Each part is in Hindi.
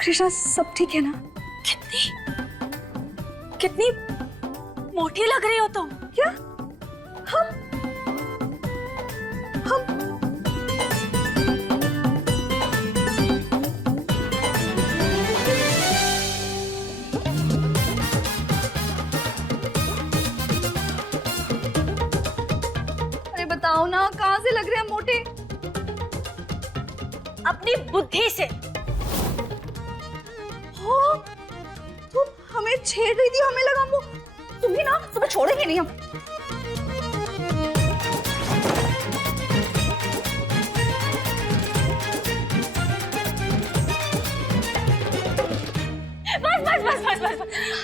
कृष्णा सब ठीक है ना? कितनी मोटी लग रही हो तुम। क्या? हम अरे बताओ ना, कहाँ से लग रहे हैं मोटे? अपनी बुद्धि से। हो, तुम हमें छेड़ रही थी, हमें लगा वो तुम्हें ना, तुम्हें छोड़ेंगे नहीं हम।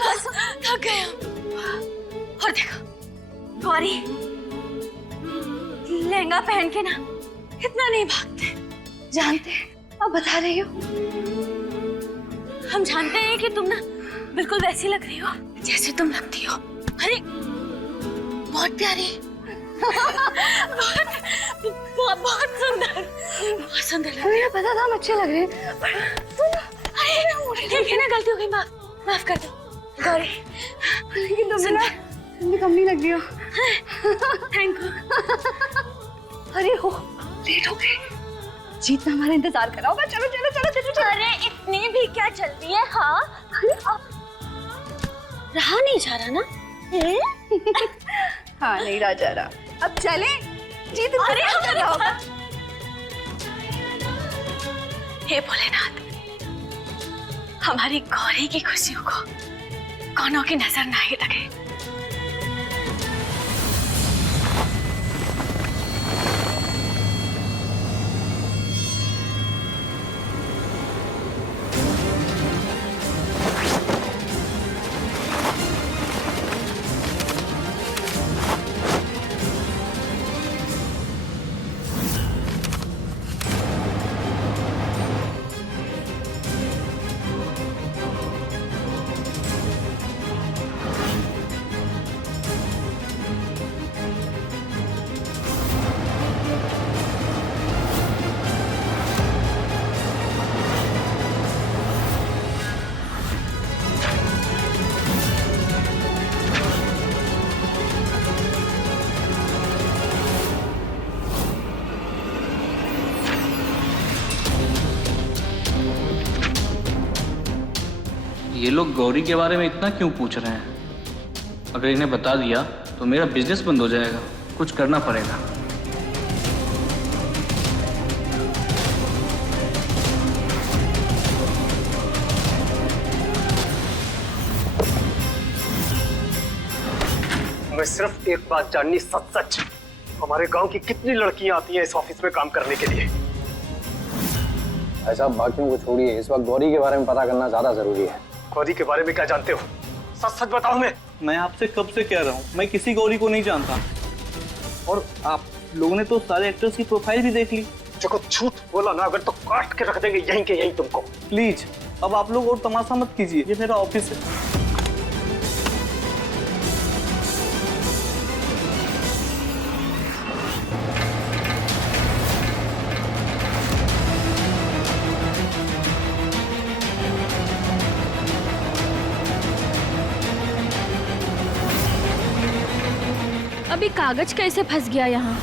बस थक गए हम। और देखो गौरी, लहंगा पहन के ना इतना नहीं भागते। जानते हैं, अब बता रही हो। हम जानते हैं कि तुम ना बिल्कुल वैसी लग रही हो जैसे तुम लगती हो। अरे बहुत प्यारी। बहुत सुंदर, बहुत सुंदर लग रही मुझे पता था हम अच्छे लग रहे हैं। है। ठीक है ना, गलती हो गई, माफ कर दो गौरी। लेकिन तुम ना तुमने कम नहीं लग रही हो। Thank you. अरे हो, लेट हो गए। जीत ने हमारा इंतजार करा होगा। चलो चलो चलो चलो चलो। अरे इतनी भी क्या चलती है। हाँ, रहा नहीं जा रहा ना? हाँ, नहीं रहा जा रहा। अब चले। जीत अरे इंतजार कर रहा होगा। हे भोलेनाथ, हमारी गौरी की खुशियों को कौनों की नजर नहीं लगे। ये लोग गौरी के बारे में इतना क्यों पूछ रहे हैं? अगर इन्हें बता दिया तो मेरा बिजनेस बंद हो जाएगा। कुछ करना पड़ेगा। मैं सिर्फ एक बात जाननी, सच सच हमारे गांव की कितनी लड़कियां आती हैं इस ऑफिस में काम करने के लिए? भाई साहब, बाकियों को छोड़िए, इस वक्त गौरी के बारे में पता करना ज्यादा जरूरी है। गौरी के बारे में क्या जानते हो? सच सच बताओ। मैं आपसे कब से कह रहा हूँ, मैं किसी गौरी को नहीं जानता। और आप लोगों ने तो सारे एक्टर्स की प्रोफाइल भी देख ली। देखो, झूठ बोला ना अगर तो काट के रख देंगे यहीं के यहीं तुमको। प्लीज अब आप लोग और तमाशा मत कीजिए, ये मेरा ऑफिस है। अभी कागज कैसे फंस गया यहाँ?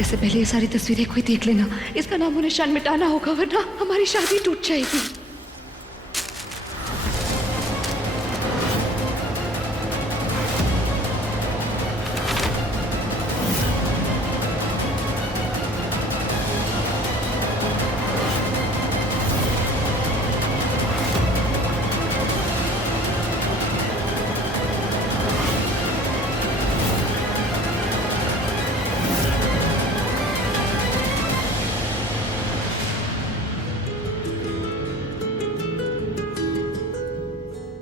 इससे पहले ये सारी तस्वीरें कोई देख लेना। इसका नामो निशान मिटाना होगा, वरना हमारी शादी टूट जाएगी।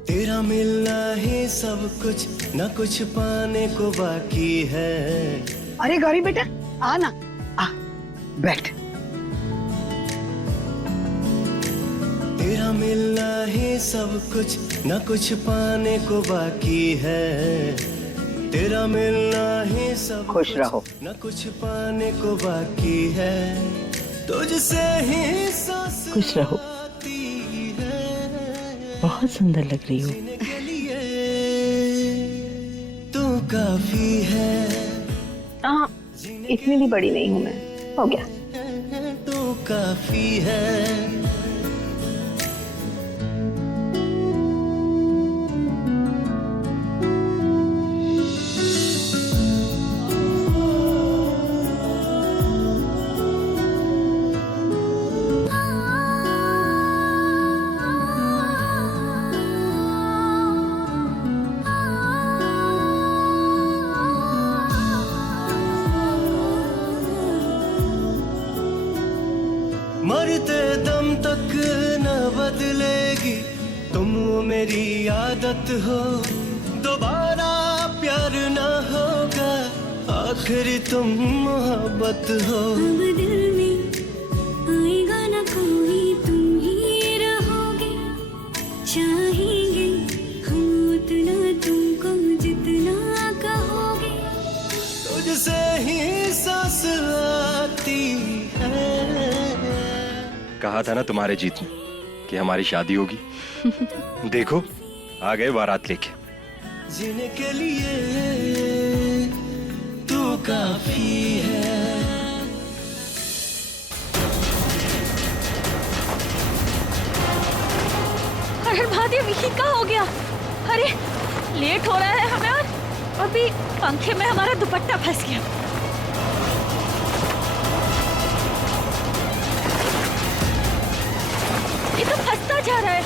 तेरा मिलना ही सब कुछ, न कुछ पाने को बाकी है। अरे गौरी बेटा, आ ना, आ बैठ। तेरा मिलना ही सब कुछ, न कुछ पाने को बाकी है। तेरा मिलना ही सब खुश कुछ, रहो। न कुछ पाने को बाकी है। तुझसे ही सांस खुश रहो। आती है। बहुत सुंदर लग रही हो। जीने के लिए तू काफी है। हाँ, इतनी भी बड़ी नहीं हूँ मैं, हो गया। तू काफी है। मरते दम तक न बदलेगी तुम मेरी आदत हो। दोबारा प्यार न होगा, आखिर तुम मोहब्बत हो। अब दिल में आएगा ना कोई, तुम ही रहोगे। चाहेंगे हम उतना तुमको जितना कहोगे। तुझसे ही सांस आती है। कहा था ना तुम्हारे जीत में कि हमारी शादी होगी। देखो आ गए बारात लेके। जीने के लिए तू काफी है। अरे महादेव, ये क्या हो गया? अरे लेट हो रहा है हमें, और अभी पंखे में हमारा दुपट्टा फंस गया। ये तो फंसता जा रहा है,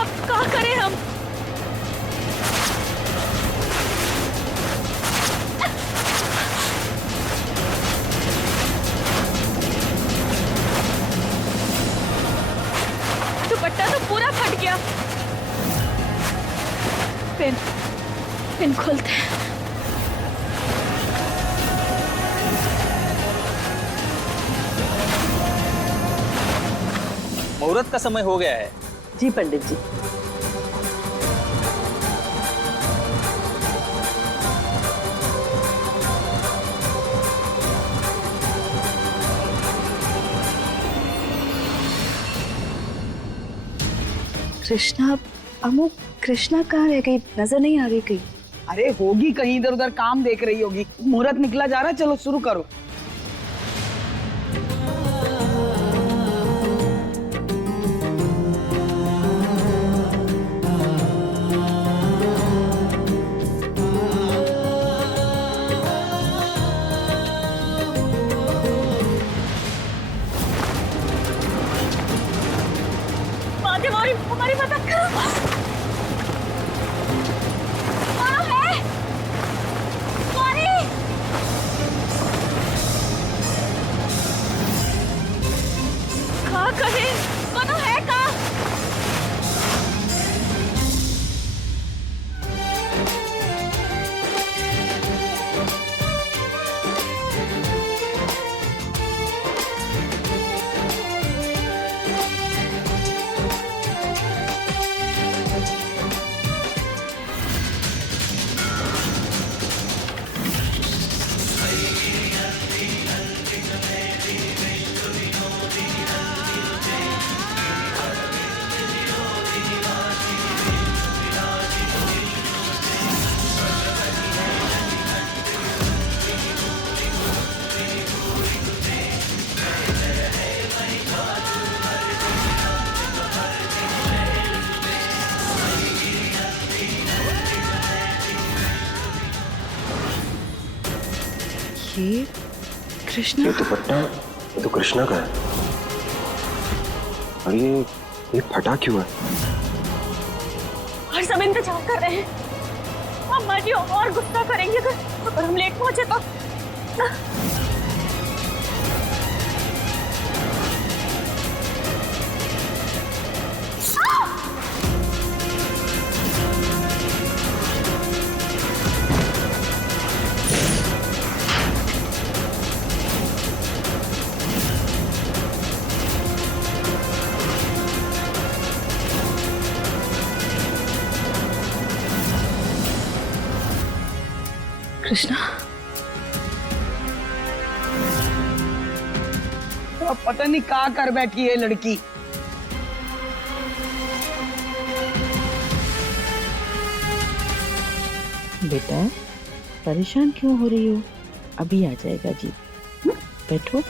अब क्या करें हम? दुपट्टा तो पूरा फट गया। पिन खोलते हैं। मुहूर्त का समय हो गया है। जी पंडित जी। कृष्णा, अमू कृष्णा कहाँ रह गई? नजर नहीं आ रही कहीं। अरे होगी कहीं इधर उधर काम देख रही होगी। मुहूर्त निकला जा रहा है, चलो शुरू करो। हमारी माता कहाँ है? गौरी! कहाँ कहीं? कौन है कहाँ? ये कृष्णा? ये दुपट्टा ये तो कृष्णा का है। और ये फटा क्यों है? और सब इंतजार कर रहे हैं। अम्मा जी और गुस्सा करेंगे अगर हम लेट पहुंचे तो। कृष्णा, अब पता नहीं क्या कर बैठी है लड़की। बेटा परेशान क्यों हो रही हो? अभी आ जाएगा जी, बैठो।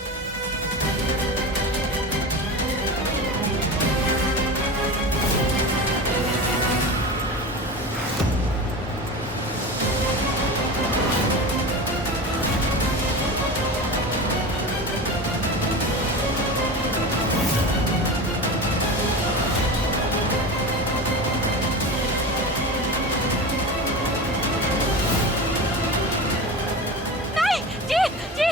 जी जी,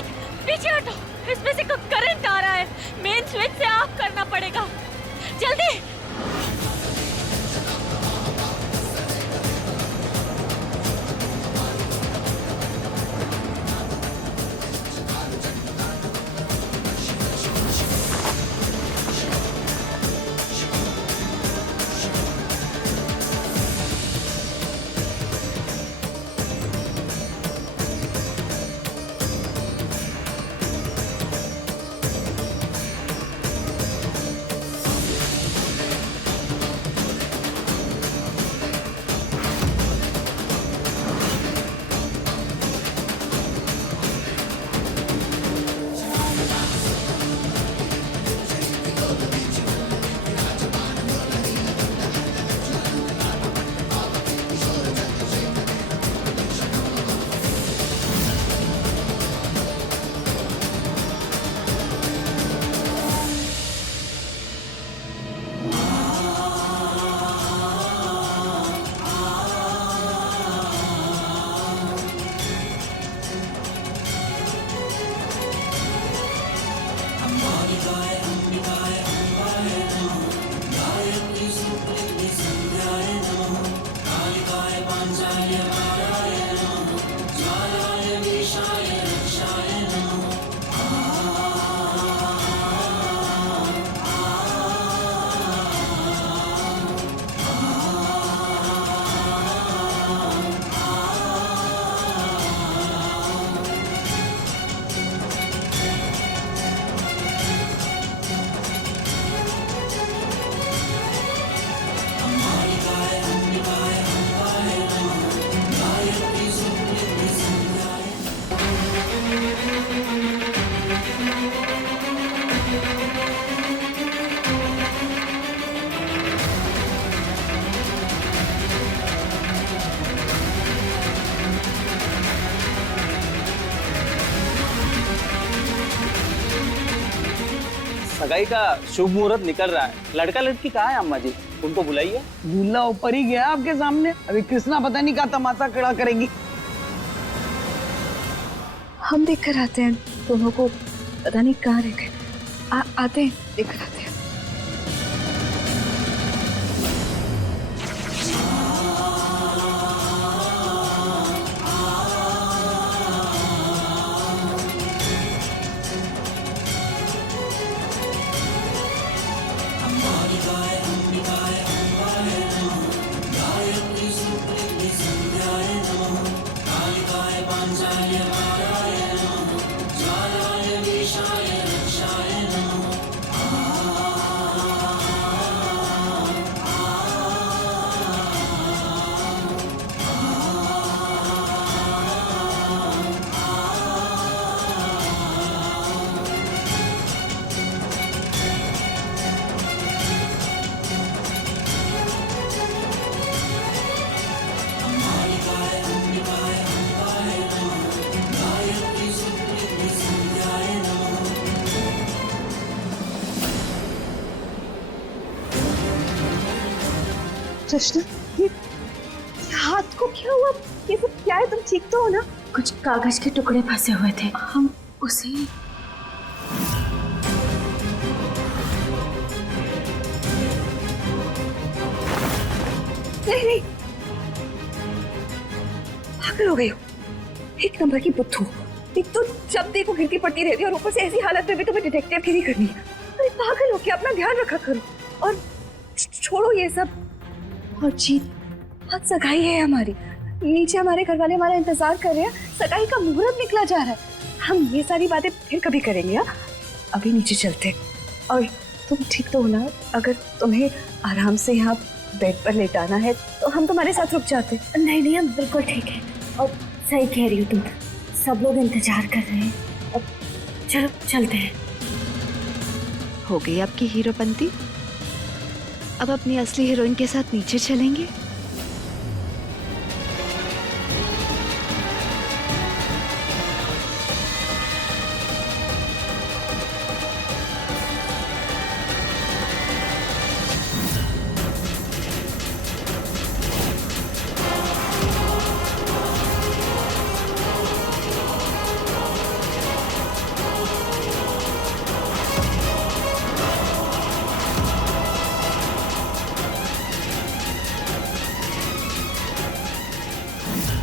पीछे हटो, इसमें से करंट आ रहा है, मेन स्विच से ऑफ करना पड़ेगा, जल्दी। सगाई का शुभ मुहूर्त निकल रहा है, लड़का लड़की कहाँ है अम्मा जी? उनको बुलाइए। दूल्हा ऊपर ही गया आपके सामने, अभी कृष्णा पता नहीं क्या तमाशा खड़ा करेगी। हम देख कर आते हैं, दोनों को पता नहीं कहाँ रह गए। आते हैं, देख कर आते हैं। कृष्ण, ये हाथ को क्या हुआ? ये सब क्या है? तुम ठीक तो हो ना? कुछ कागज के टुकड़े फंसे हुए थे, हम उसे नहीं, पागल हो गई हो। एक नंबर की बुद्धू। एक तो जब देखो गिरती पड़ती रहती है और ऊपर से ऐसी हालत में भी तुम्हें डिटेक्टिव गिरी करनी है। अरे पागल हो क्या? अपना ध्यान रखा करो और छोड़ो ये सब। और जीत, आज सगाई है हमारी, नीचे हमारे घर वाले हमारा इंतजार कर रहे हैं, सगाई का मुहूर्त निकला जा रहा है। हम ये सारी बातें फिर कभी करेंगे। हाँ, अभी नीचे चलते। और तुम ठीक तो हो ना? अगर तुम्हें आराम से यहाँ बेड पर लेटाना है तो हम तुम्हारे साथ रुक जाते। नहीं नहीं, हम बिल्कुल ठीक है। और सही कह रही हो तुम, सब लोग इंतजार कर रहे हैं। अब चलो चलते हैं। हो गई आपकी हीरोपंती? अब अपनी असली हीरोइन के साथ नीचे चलेंगे।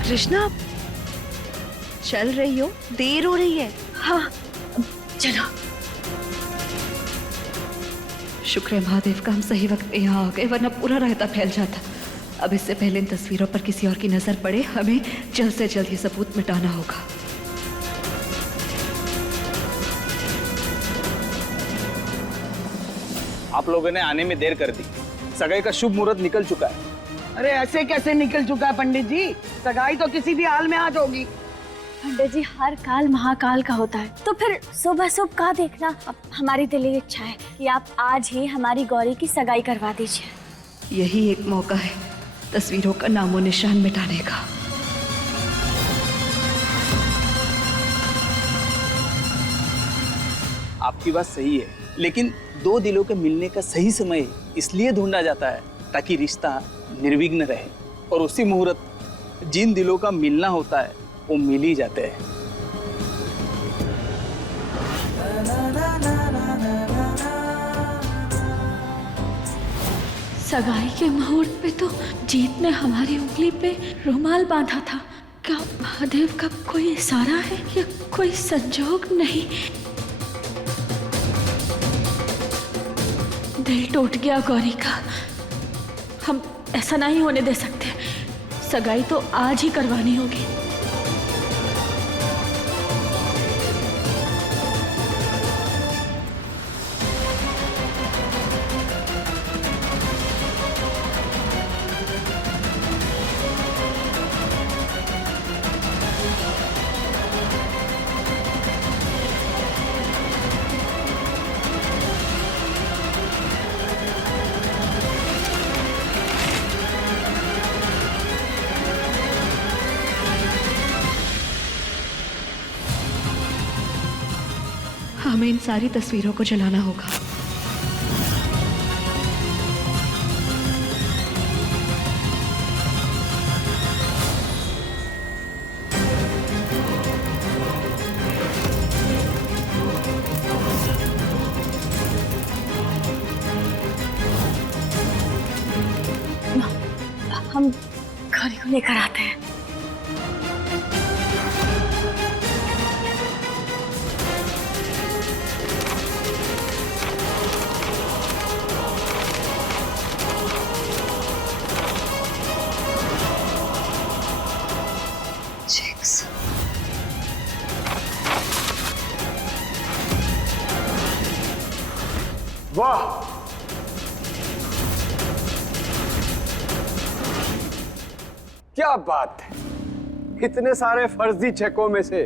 कृष्णा, चल रही हो? देर हो रही है। हाँ चलो। शुक्र है महादेव का हम सही वक्त पे यहाँ आ गए, वरना पूरा रायता फैल जाता। अब इससे पहले इन तस्वीरों पर किसी और की नजर पड़े, हमें जल्द से जल्द ये सबूत मिटाना होगा। आप लोगों ने आने में देर कर दी। सगाई का शुभ मुहूर्त निकल चुका है। अरे ऐसे कैसे निकल चुका है पंडित जी? सगाई तो किसी भी हाल में आज होगी। पंडित जी, हर काल महाकाल का होता है, तो फिर सुबह सुबह का देखना। अब हमारी दिली इच्छा है कि आप आज ही हमारी गौरी की सगाई करवा दीजिए। यही एक मौका है तस्वीरों का नामो निशान मिटाने का। आपकी बात सही है, लेकिन दो दिलों के मिलने का सही समय इसलिए ढूंढा जाता है ताकि रिश्ता निर्विघ्न रहे। और उसी मुहूर्त जिन दिलों का मिलना होता है वो मिल ही जाते हैं। सगाई के मुहूर्त पे तो जीत ने हमारी उंगली पे रुमाल बांधा था। क्या महादेव का कोई इशारा है या कोई संजोग? नहीं, दिल टूट गया गौरी का। हम ऐसा नहीं होने दे सकते। सगाई तो आज ही करवानी होगी। हमें इन सारी तस्वीरों को जलाना होगा। हम गौरी को लेकर आते हैं। वाह, क्या बात है! इतने सारे फर्जी चेकों में से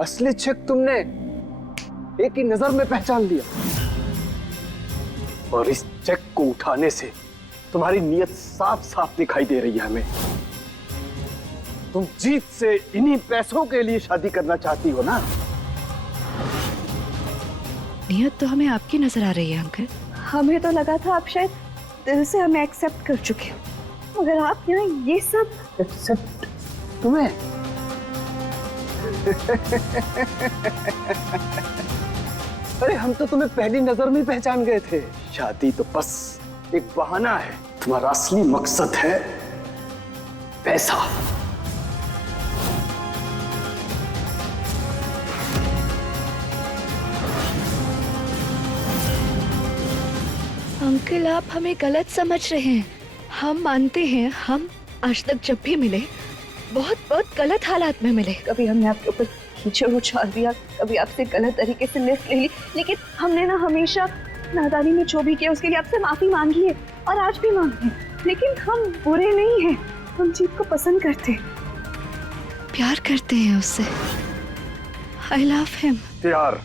असली चेक तुमने एक ही नजर में पहचान लिया। और इस चेक को उठाने से तुम्हारी नीयत साफ साफ दिखाई दे रही है हमें। तुम जीत से इन्हीं पैसों के लिए शादी करना चाहती हो ना? नियत तो हमें आपकी नजर आ रही है अंकल। हमें तो लगा था आप शायद दिल से हमें एक्सेप्ट कर चुके हो, मगर आप यहाँ ये सब एक्सेप्ट तुम्हें? अरे हम तो तुम्हें पहली नजर में पहचान गए थे। शादी तो बस एक बहाना है, तुम्हारा असली मकसद है पैसा। अंकल आप हमें गलत समझ रहे हैं। हम मानते हैं, हम आज तक जब भी मिले बहुत बहुत गलत हालात में मिले। कभी हमने आपके ऊपर कीचड़ उछाल दिया, कभी आपसे गलत तरीके से लिफ्ट ले ली, लेकिन हमने ना हमेशा नादानी में जो भी किया उसके लिए आपसे माफी मांगी है और आज भी मांगते हैं। लेकिन हम बुरे नहीं हैं, हम जीत को पसंद करते हैं, प्यार करते हैं उससे। I love him. प्यार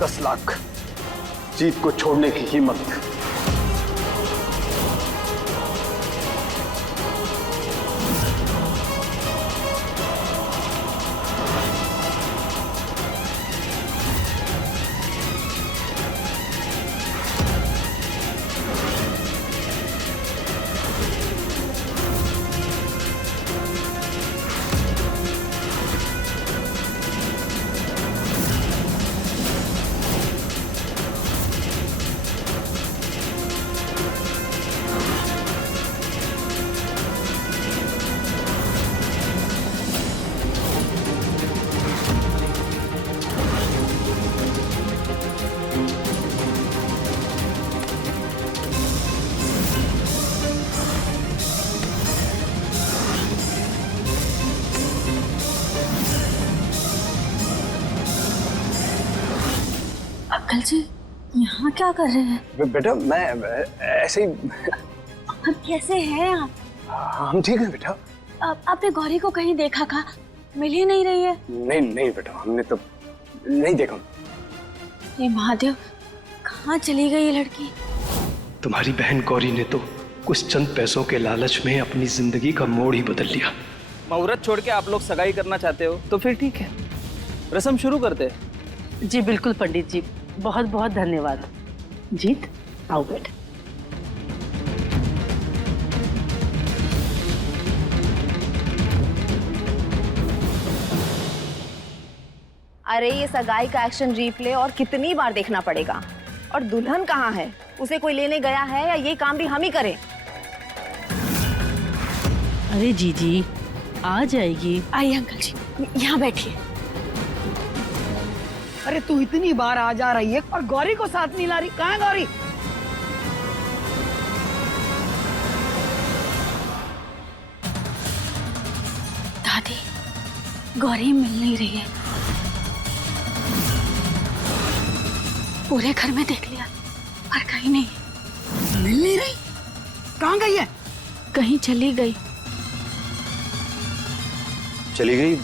$10 लाख जीत को छोड़ने की कीमत। अंकल जी यहाँ क्या कर रहे हैं? बेटा मैं ऐसे ही। अब कैसे हैं आप? हम ठीक हैं बेटा। आपने गौरी को कहीं देखा का? मिल ही नहीं रही है। नहीं नहीं बेटा, हमने तो नहीं देखा। ये महादेव, कहाँ चली गई ये लड़की? तुम्हारी बहन गौरी ने तो कुछ चंद पैसों के लालच में अपनी जिंदगी का मोड़ ही बदल लिया। मुहूर्त छोड़ के आप लोग सगाई करना चाहते हो तो फिर ठीक है, रस्म शुरू करते हैं। जी बिल्कुल पंडित जी, बहुत बहुत धन्यवाद। जीत आओ बेटा। अरे ये सगाई का एक्शन रिप्ले और कितनी बार देखना पड़ेगा? और दुल्हन कहाँ है? उसे कोई लेने गया है या ये काम भी हम ही करें? अरे जीजी आ जाएगी। आइए अंकल जी, यहाँ बैठिए। अरे तू इतनी बार आ जा रही है और गौरी को साथ नहीं ला रही। कहाँ है गौरी? दादी, गौरी मिल नहीं रही है। पूरे घर में देख लिया पर कहीं नहीं। मिल नहीं रही? कहाँ गई है? कहीं चली गई। चली गई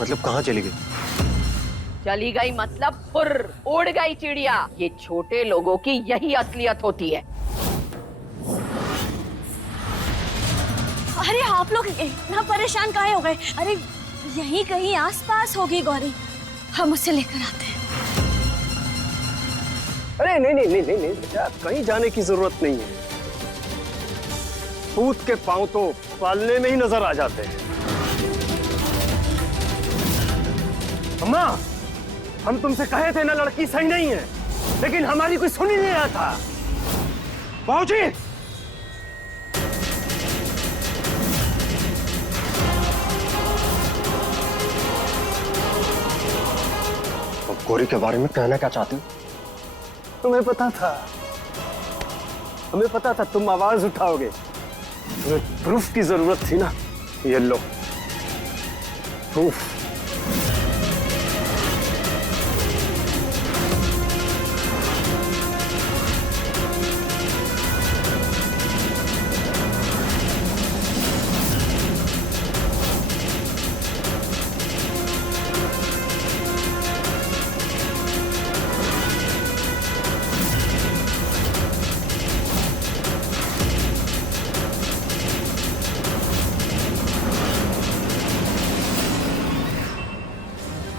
मतलब कहाँ चली गई? चली गई मतलब फुर उड़ गई चिड़िया। ये छोटे लोगों की यही असलियत होती है। अरे आप लोग इतना परेशान काहे हो गए? अरे यहीं कहीं आसपास होगी गौरी, हम उसे लेकर आते हैं। अरे नहीं नहीं नहीं नहीं नहीं बेटा, कहीं जाने की जरूरत नहीं है। पूत के पांव तो पालने में ही नजर आ जाते हैं। अम्मा, हम तुमसे कहे थे ना लड़की सही नहीं है, लेकिन हमारी कोई सुन ही नहीं रहा था। बाबूजी, गौरी के बारे में कहना क्या चाहते हो? तुम्हें पता था, हमें पता था तुम आवाज उठाओगे। तुम्हें प्रूफ की जरूरत थी ना। ये लो प्रूफ।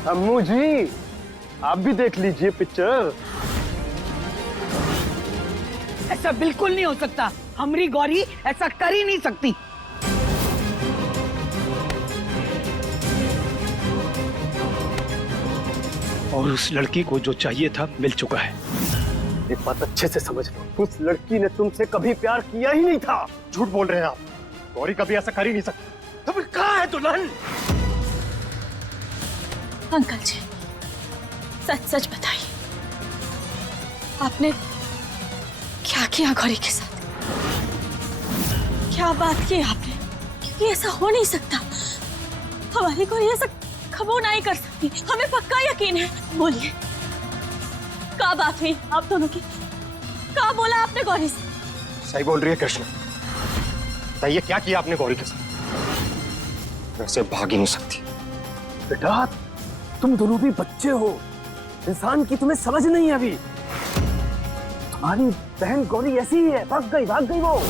अम्मू जी, आप भी देख लीजिए पिक्चर। ऐसा बिल्कुल नहीं हो सकता। हमारी गौरी ऐसा कर ही नहीं सकती। और उस लड़की को जो चाहिए था मिल चुका है। एक बात अच्छे से समझ लो, उस लड़की ने तुमसे कभी प्यार किया ही नहीं था। झूठ बोल रहे हैं आप। गौरी कभी ऐसा कर ही नहीं सकती। तो फिर कहाँ है दुल्हन? अंकल जी, सच सच बताइए, आपने क्या किया गौरी के साथ? क्या बात की आपने? क्योंकि ऐसा हो नहीं सकता। हमारी गौरी ऐसा कबो नहीं कर सकती, हमें पक्का यकीन है। बोलिए, क्या बात हुई आप दोनों की? क्या बोला आपने गौरी से? सही बोल रही है कृष्णा। बताइए क्या किया आपने गौरी के साथ? वैसे भाग ही नहीं सकती। बेटा, तुम दोनों भी बच्चे हो, इंसान की तुम्हें समझ नहीं है अभी। तुम्हारी बहन गौरी ऐसी ही है, भाग गई वो।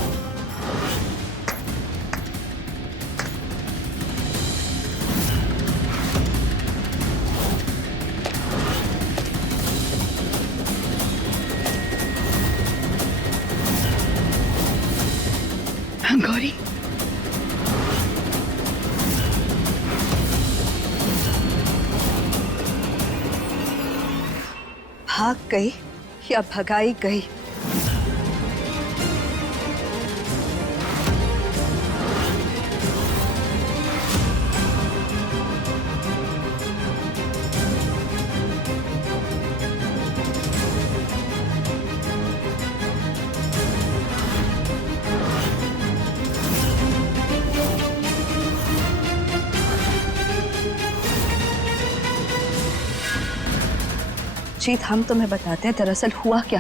गौरी, भाग गई या भगाई गई? जीत, हम तुम्हें बताते हैं दरअसल हुआ क्या।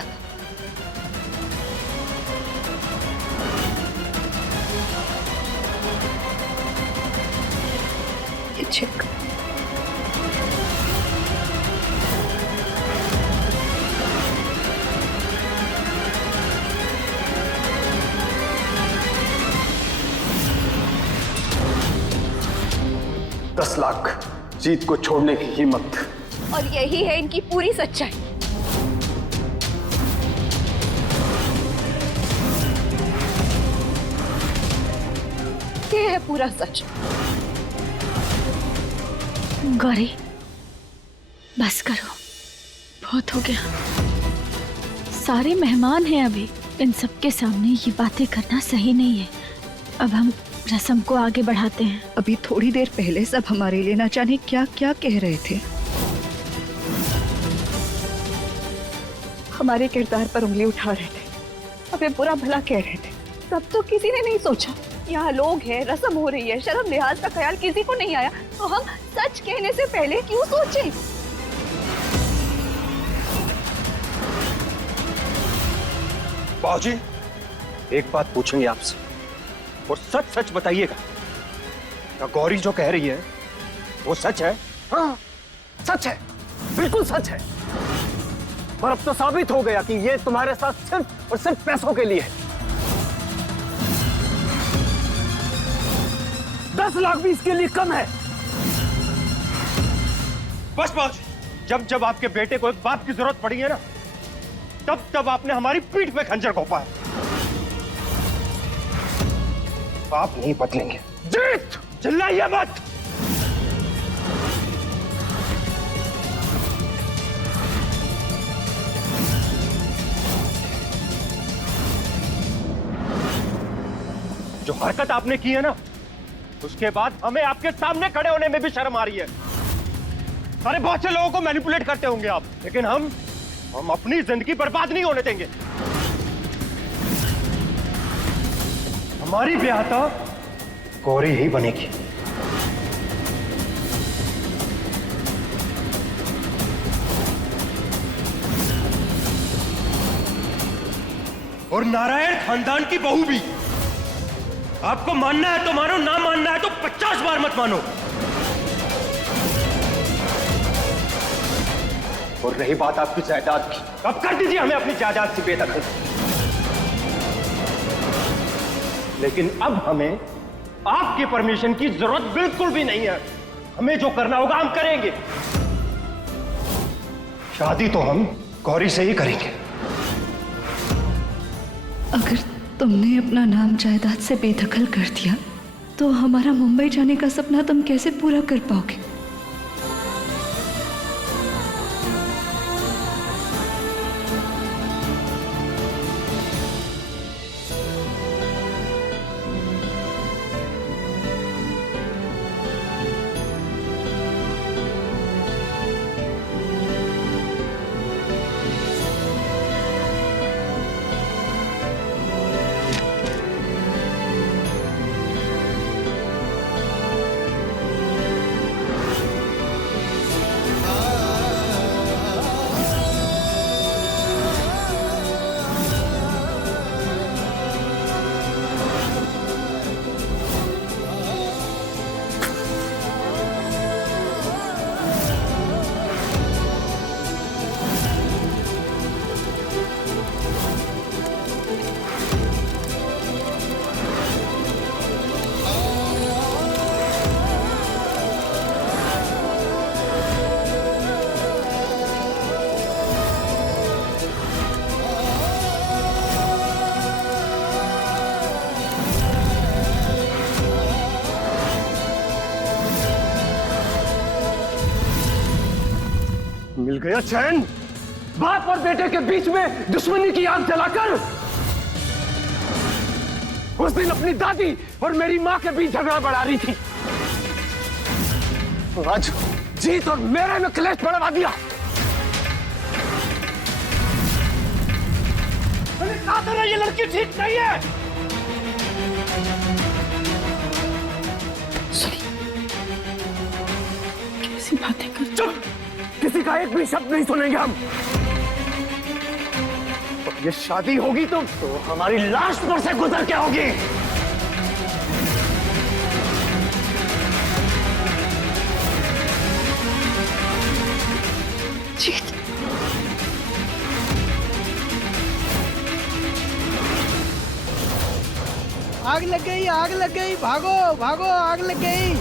ये चेक। $10 लाख जीत को छोड़ने की हिम्मत। और यही है इनकी पूरी सच्चाई। ये है पूरा सच। गौरी, बस करो, बहुत हो गया। सारे मेहमान हैं अभी, इन सबके सामने ये बातें करना सही नहीं है। अब हम रस्म को आगे बढ़ाते हैं। अभी थोड़ी देर पहले सब हमारे लिए ना जाने क्या क्या कह रहे थे। हमारे किरदार पर उंगली उठा रहे थे, हमें बुरा भला कह रहे थे। तब तो किसी ने नहीं सोचा यहाँ लोग हैं, रस्म हो रही है, शर्म लिहाज का ख्याल किसी को नहीं आया। तो हम सच कहने से पहले क्यों सोचे? बाबूजी, एक बात पूछेंगे आपसे और सच सच बताइएगा, क्या गौरी जो कह रही है वो सच है? हाँ, सच है, बिल्कुल सच है। और अब तो साबित हो गया कि ये तुम्हारे साथ सिर्फ और सिर्फ पैसों के लिए है। 10 लाख भी इसके लिए कम है। बस बाबूजी, जब जब आपके बेटे को एक बाप की जरूरत पड़ी है ना, तब तब आपने हमारी पीठ पे खंजर घोंपा है। आप नहीं बदलेंगे। जीत, चिल्लाइए मत। जो हरकत आपने की है ना, उसके बाद हमें आपके सामने खड़े होने में भी शर्म आ रही है। सारे बहुत से लोगों को मैनिपुलेट करते होंगे आप, लेकिन हम अपनी जिंदगी बर्बाद नहीं होने देंगे। हमारी ब्याह तो गौरी ही बनेगी। और नारायण खानदान की बहू भी। आपको मानना है तो मानो, ना मानना है तो 50 बार मत मानो। और रही बात आपकी जायदाद की, अब कर दीजिए हमें अपनी जायदाद से बेदखल। लेकिन अब हमें आपके परमिशन की जरूरत बिल्कुल भी नहीं है। हमें जो करना होगा हम करेंगे। शादी तो हम गौरी से ही करेंगे। अगर तुमने अपना नाम जायदाद से बेदखल कर दिया तो हमारा मुंबई जाने का सपना तुम कैसे पूरा कर पाओगे? गया चैन, बाप और बेटे के बीच में दुश्मनी की आग जलाकर। उस दिन अपनी दादी और मेरी मां के बीच झगड़ा बढ़ा रही थी, आज जीत और मेरे में क्लेश बढ़वा दिया। मैंने कहा था ना ये लड़की ठीक नहीं है। कैसी बातें कर। चुप, किसी का एक भी शब्द नहीं सुनेंगे हम। तो ये शादी होगी तो हमारी लाश पर से गुजर के होगी। जीत, आग लग गई, आग लग गई, भागो भागो, आग लग गई।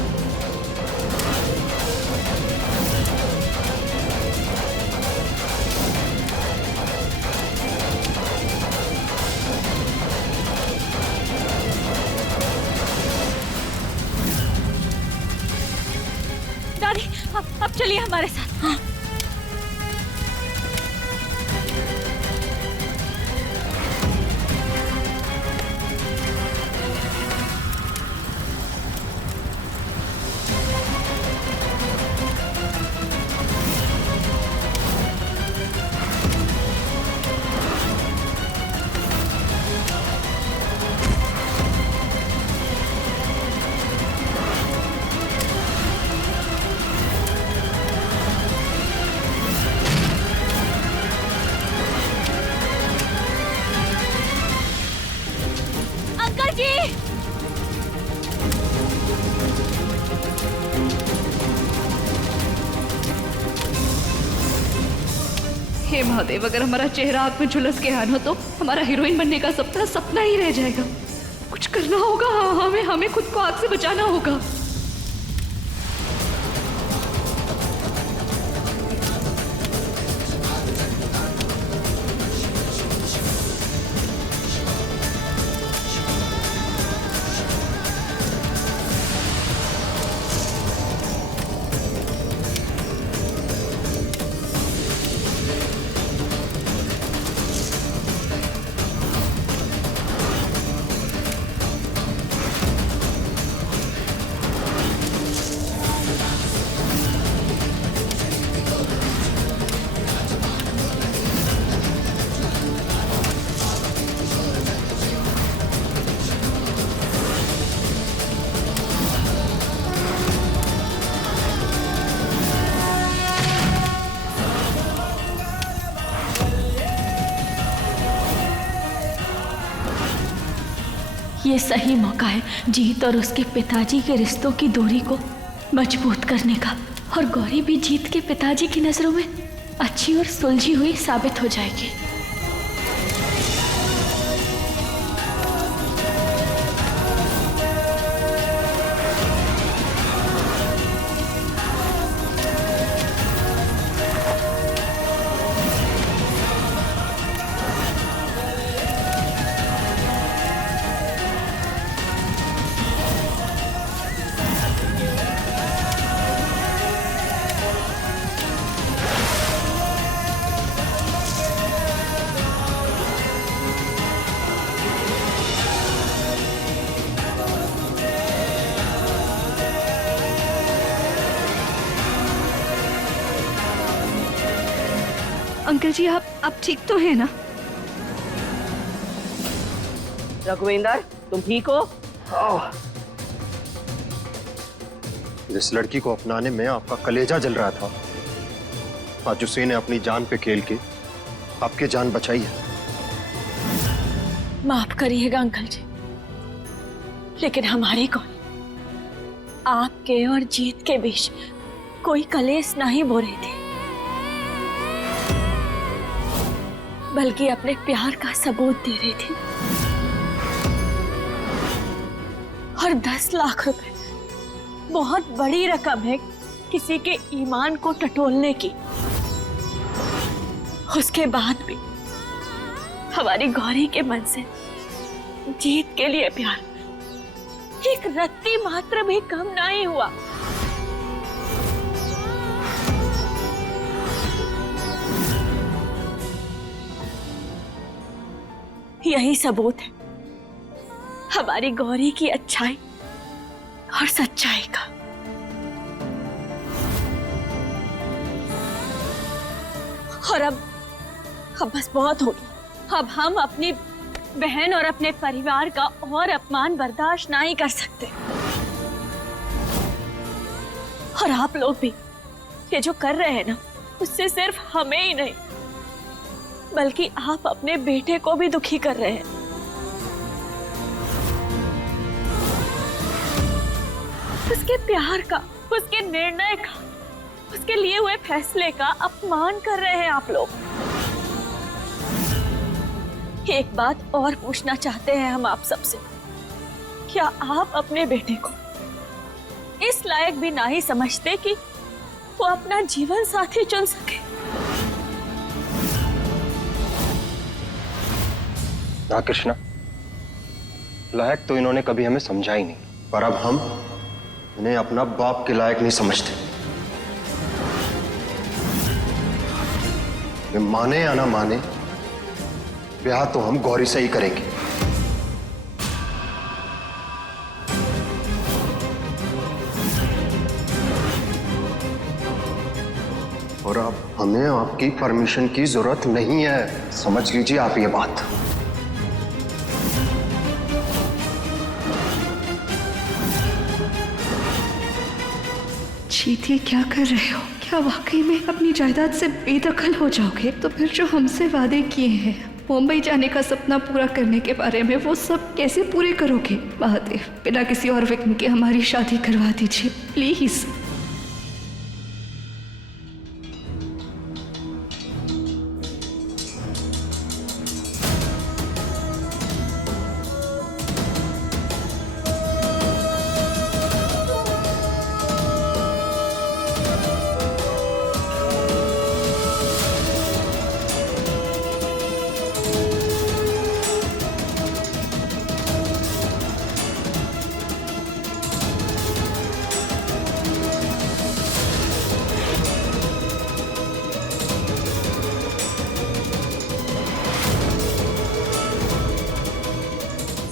दादी अब चलिए हमारे साथ। हाँ। अंकल जी, हे महादेव, अगर हमारा चेहरा आग में झुलस के आना तो हमारा हीरोइन बनने का सपना सपना ही रह जाएगा। कुछ करना होगा, हमें खुद को आग से बचाना होगा। ये सही मौका है जीत और उसके पिताजी के रिश्तों की दूरी को मजबूत करने का, और गौरी भी जीत के पिताजी की नजरों में अच्छी और सुलझी हुई साबित हो जाएगी। अंकल जी, आप ठीक तो है ना? रघुवेंद्र, तुम ठीक हो? जिस लड़की को अपनाने में आपका कलेजा जल रहा था, आज उसी ने अपनी जान पे खेल के आपकी जान बचाई है। माफ करिएगा अंकल जी, लेकिन हमारी कौन, आपके और जीत के बीच कोई कलेश नहीं बो रही थी, बल्कि अपने प्यार का सबूत दे रही थी। और 10 लाख रुपए बहुत बड़ी रकम है किसी के ईमान को टटोलने की। उसके बाद भी हमारी गौरी के मन से जीत के लिए प्यार एक रत्ती मात्र भी कम नहीं हुआ। यही सबूत है हमारी गौरी की अच्छाई और सच्चाई का। और अब बस बहुत हो गया। अब हम अपनी बहन और अपने परिवार का और अपमान बर्दाश्त नहीं कर सकते। और आप लोग भी ये जो कर रहे हैं ना, उससे सिर्फ हमें ही नहीं बल्कि आप अपने बेटे को भी दुखी कर रहे हैं। उसके प्यार का, उसके निर्णय का, उसके लिए हुए फैसले का अपमान कर रहे हैं आप लोग। एक बात और पूछना चाहते हैं हम आप सबसे, क्या आप अपने बेटे को इस लायक भी नहीं समझते कि वो अपना जीवन साथी चुन सके? ना कृष्णा, लायक तो इन्होंने कभी हमें समझा ही नहीं, पर अब हम इन्हें अपना बाप के लायक नहीं समझते। वे माने या ना माने, ब्याह तो हम गौरी से ही करेंगे। और अब हमें आपकी परमिशन की जरूरत नहीं है, समझ लीजिए आप ये बात। जीत, ये क्या कर रहे हो? क्या वाकई में अपनी जायदाद से बेदखल हो जाओगे? तो फिर जो हमसे वादे किए हैं मुंबई जाने का सपना पूरा करने के बारे में, वो सब कैसे पूरे करोगे? महादेव, बिना किसी और विघ्न के हमारी शादी करवा दीजिए प्लीज।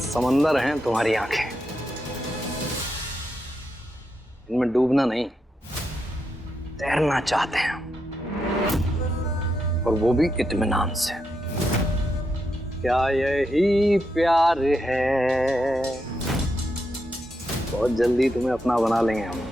समंदर हैं तुम्हारी आंखें, इनमें डूबना नहीं, तैरना चाहते हैं, और वो भी इत्मीनान से। क्या यही प्यार है? बहुत जल्दी तुम्हें अपना बना लेंगे हम।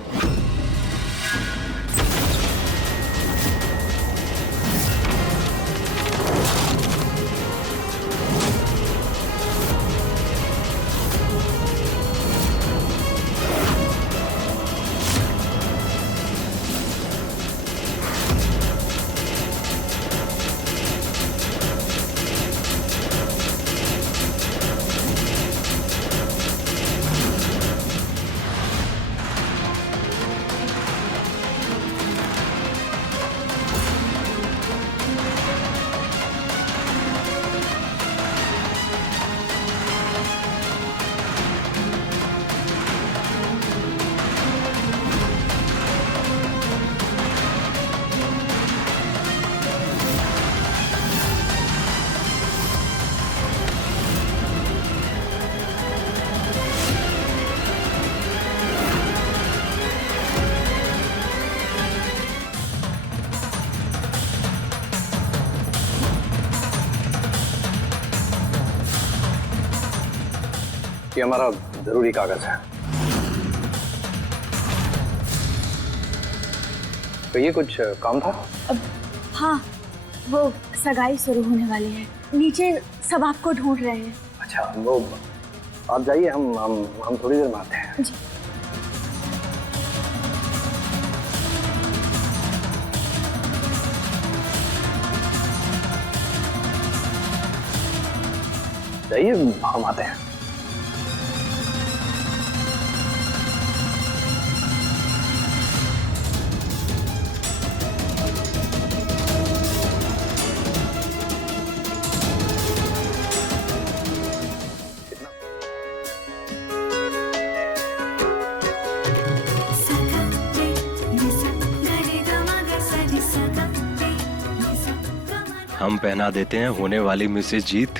ये हमारा जरूरी कागज है। तो ये कुछ काम था? हाँ, वो सगाई शुरू होने वाली है, नीचे सब आपको ढूंढ रहे हैं। अच्छा, वो आप जाइए, हम थोड़ी देर में आते हैं। जी। जाइए, हम आते हैं। हम पहना देते हैं होने वाली मिसेस जीत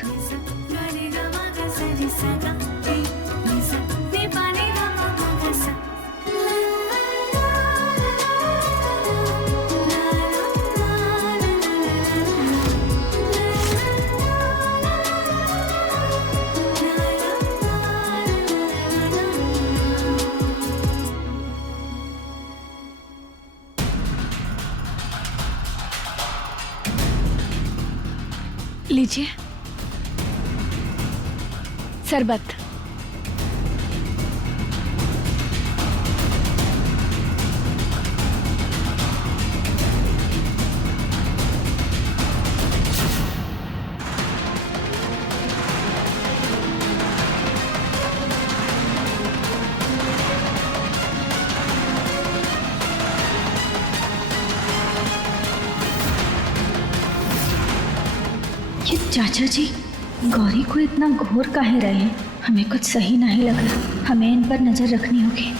लीजिए शरबत। ये चाचा जी गौरी को इतना घोर काहे रहे हैं? हमें कुछ सही नहीं लग रहा, हमें इन पर नजर रखनी होगी।